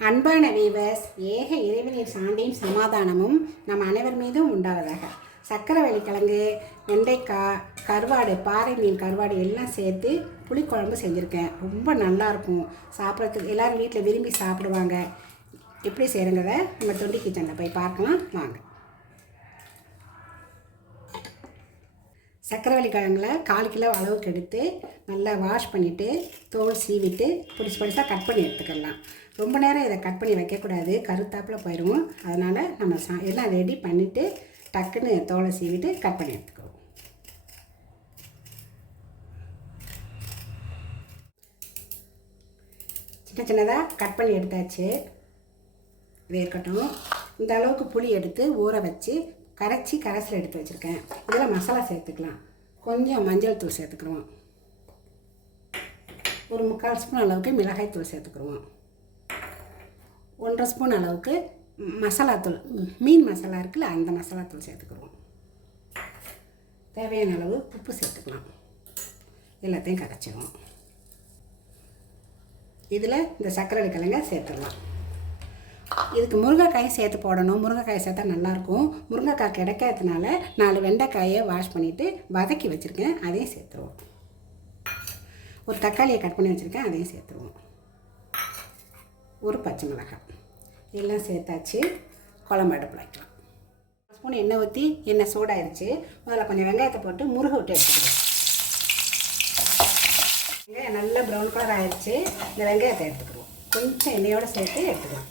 அன்பான வீவர்ஸ் ஏக இறைவனின் சாந்தியும் சமாதானமும் நம் அனைவர் மீதும் உண்டாவதாக. சக்கரவள்ளி கிழங்கு வெண்டைக்காய் கருவாடு பாறை மீன் கருவாடு எல்லாம் சேர்த்து புளிக்குழம்பு செஞ்சுருக்கேன். ரொம்ப நல்லாயிருக்கும் சாப்பிட்றதுக்கு எல்லோரும் வீட்டில் விரும்பி சாப்பிடுவாங்க. எப்படி செய்கிறங்கிறத நம்ம தொண்டி கிச்சனில் போய் பார்க்கலாம். வாங்க. சக்கரவள்ளி கிழங்குல கால் கிலோ அளவுக்கு எடுத்து நல்லா வாஷ் பண்ணிவிட்டு தோல் சீவிட்டு பொடிசு பொடிசாக கட் பண்ணி எடுத்துக்கலாம். ரொம்ப நேரம் இதை கட் பண்ணி வைக்கக்கூடாது. கருத்தாப்பில் போயிடும் அதனால் நம்ம சா எல்லாம் ரெடி பண்ணிவிட்டு டக்குன்னு தோலை சீவிட்டு கட் பண்ணி எடுத்துக்குவோம். சின்ன சின்னதாக கட் பண்ணி எடுத்தாச்சு. வேர்க்கட்டும் இந்த அளவுக்கு புளி எடுத்து ஊற வச்சு கரைச்சி கரைசல் எடுத்து வச்சுருக்கேன். இதில் மசாலா சேர்த்துக்கலாம். கொஞ்சம் மஞ்சள் தூள் சேர்த்துக்குருவோம் ஒரு முக்கால் ஸ்பூன் அளவுக்கு மிளகாய் தூள் சேர்த்துக்குருவோம் ஒன்றரை ஸ்பூன் அளவுக்கு மசாலா தூள் மீன் மசாலா இருக்குல்ல அந்த மசாலா தூள் சேர்த்துக்குருவோம் தேவையான அளவு உப்பு சேர்த்துக்கலாம். எல்லாத்தையும் கரைச்சிடுவோம் இதில் இந்த சர்க்கரை கிழங்க சேர்த்துடலாம். இதுக்கு முருங்கைக்காயும் சேர்த்து போடணும். முருங்கைக்காயை சேர்த்தா நல்லாயிருக்கும். முருங்கைக்காய் கிடைக்காததுனால நாலு வெண்டைக்காயை வாஷ் பண்ணிவிட்டு வதக்கி வச்சுருக்கேன். அதையும் சேர்த்துருவோம். ஒரு தக்காளியை கட் பண்ணி வச்சுருக்கேன். அதையும் சேர்த்துருவோம். ஒரு பச்சை மிளகாய். எல்லாம் சேர்த்தாச்சு. குழம்பு அடுப்பில் வைக்கலாம். ஸ்பூன் எண்ணெய் ஊற்றி எண்ணெய் சூடாயிருச்சு. முதல்ல கொஞ்சம் வெங்காயத்தை போட்டு முருகை விட்டு எடுத்துக்கிறோம் வெங்காயம் நல்லா ப்ரௌன் கலர் ஆயிடுச்சு இந்த வெங்காயத்தை எடுத்துக்கிறோம் கொஞ்சம் எண்ணெயோடு சேர்த்து எடுத்துக்கலாம்.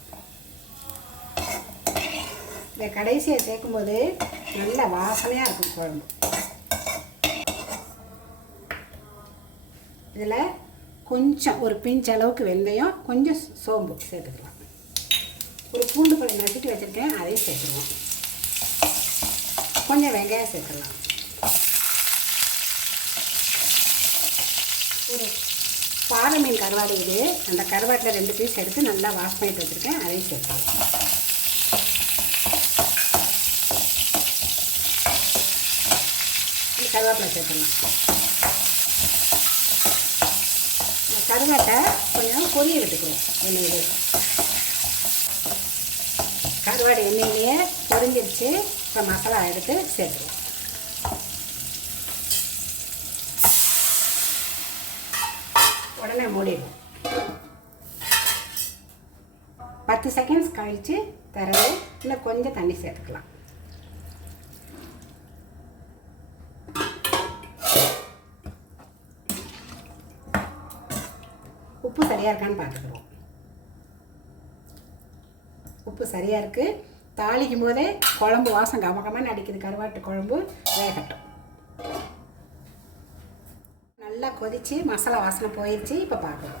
இந்த கடைசியை சேர்க்கும்போது நல்ல வாசனையாக இருக்கும் குழம்பு. இதில் கொஞ்சம் ஒரு பிஞ்ச் அளவுக்கு வெந்தயம் கொஞ்சம் சோம்பு சேர்த்துக்கலாம். ஒரு பூண்டு பழம் நசுக்கி வச்சுருக்கேன் அதையும் சேர்த்துருவோம் கொஞ்சம் வெங்காயம் சேர்த்துடலாம் ஒரு பாறை மீன் கருவாடு இது அந்த கருவாட்டில் ரெண்டு பீஸ் எடுத்து நல்லா வாஷ் பண்ணிட்டு வச்சுருக்கேன் அதையும் சேர்த்துருவோம் கருவேப்பிலை சேர்த்துக்கலாம் கருவாட்டை கொஞ்சம் பொரிய எடுத்துக்கிறோம் எண்ணெயிலே. கருவாடு எண்ணெயிலேயே பொரிஞ்சிருச்சு. இப்போ மசாலா எடுத்து சேர்த்துருவோம் உடனே மூடிடுவோம். பத்து செகண்ட்ஸ் கழித்து தரது இல்லை கொஞ்சம் தண்ணி சேர்த்துக்கலாம். உப்பு சரியாக இருக்கான்னு பார்த்துக்குவோம். உப்பு சரியாக இருக்குது தாளிக்கும் போதே குழம்பு வாசம் கமகமாக அடிக்குது. கருவாட்டு குழம்பு வேகட்டும். நல்லா கொதித்து மசாலா வாசனை போயிடுச்சு இப்போ பார்க்குறோம்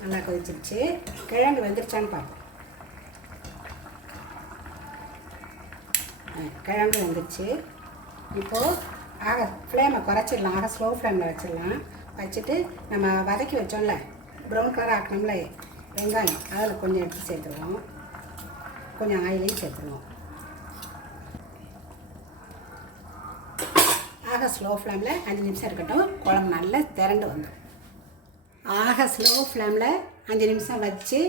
நல்லா கொதிச்சிருச்சு. கிழங்கு வெந்துருச்சான்னு பார்ப்போம் கிழங்கு வந்துருச்சு. இப்போது ஆக ஃப்ளேமை குறைச்சிடலாம். ஆக ஸ்லோ ஃப்ளேமில் வச்சிடலாம். வச்சுட்டு நம்ம வதக்கி வச்சோம்ல ப்ரௌன் கலர் ஆக்கணும்ல வெங்காயம். அதில் கொஞ்சம் எடுத்து சேர்த்துருவோம். கொஞ்சம் ஆயிலையும் சேர்த்துருவோம். ஆக ஸ்லோ ஃப்ளேமில் அஞ்சு நிமிஷம் இருக்கட்டும். குழம்பு நல்லா திரண்டு வந்துடும். ஆக ஸ்லோ ஃப்ளேமில் அஞ்சு நிமிஷம் வச்சு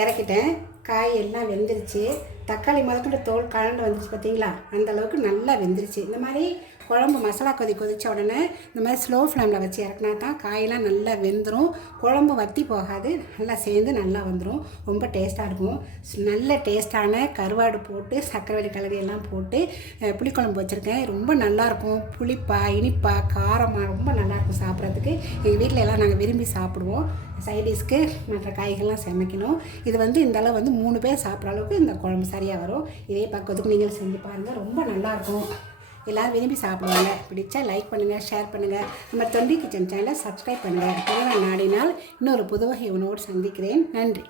இறக்கிட்டேன். காய் எல்லாம் வெந்துருச்சு. தக்காளி முதற்கொண்டு தோல் கலண்டு வந்துச்சு பார்த்தீங்களா? அந்தளவுக்கு நல்லா வெந்துருச்சு. இந்த மாதிரி குழம்பு மசாலா கொதி கொதித்த உடனே இந்த மாதிரி ஸ்லோ ஃப்ளேமில் வச்சு இறக்குனா தான் காயெல்லாம் நல்லா வெந்துடும் குழம்பு வற்றி போகாது. நல்லா சேர்ந்து நல்லா வந்துடும் ரொம்ப டேஸ்ட்டாக இருக்கும். நல்ல டேஸ்ட்டான கருவாடு போட்டு சக்கரவள்ளி கலரி எல்லாம் போட்டு புளிக்குழம்பு வச்சுருக்கேன். ரொம்ப நல்லாயிருக்கும் புளிப்பா இனிப்பா காரமாக ரொம்ப நல்லாயிருக்கும் சாப்பிட்றதுக்கு. எங்கள் வீட்டில் எல்லாம் நாங்கள் விரும்பி சாப்பிடுவோம். சைடிஷ்க்கு மற்ற காய்கள்லாம் சமைக்கணும். இது வந்து இந்த அளவு வந்து மூணு பேர் சாப்பிட்ற அளவுக்கு இந்த குழம்பு சரியாக வரும். இதே பக்கத்துக்கு நீங்கள் செஞ்சு பாருங்கள் ரொம்ப நல்லாயிருக்கும் எல்லோரும் விரும்பி சாப்பிடுவாங்க. பிடிச்சா லைக் பண்ணுங்கள் ஷேர் பண்ணுங்கள் நம்ம தொண்டி கிச்சன் சேனலை சப்ஸ்கிரைப் பண்ணுங்கள் தேவை நாடினால் இன்னொரு புதுவகை உணவோடு சந்திக்கிறேன். நன்றி.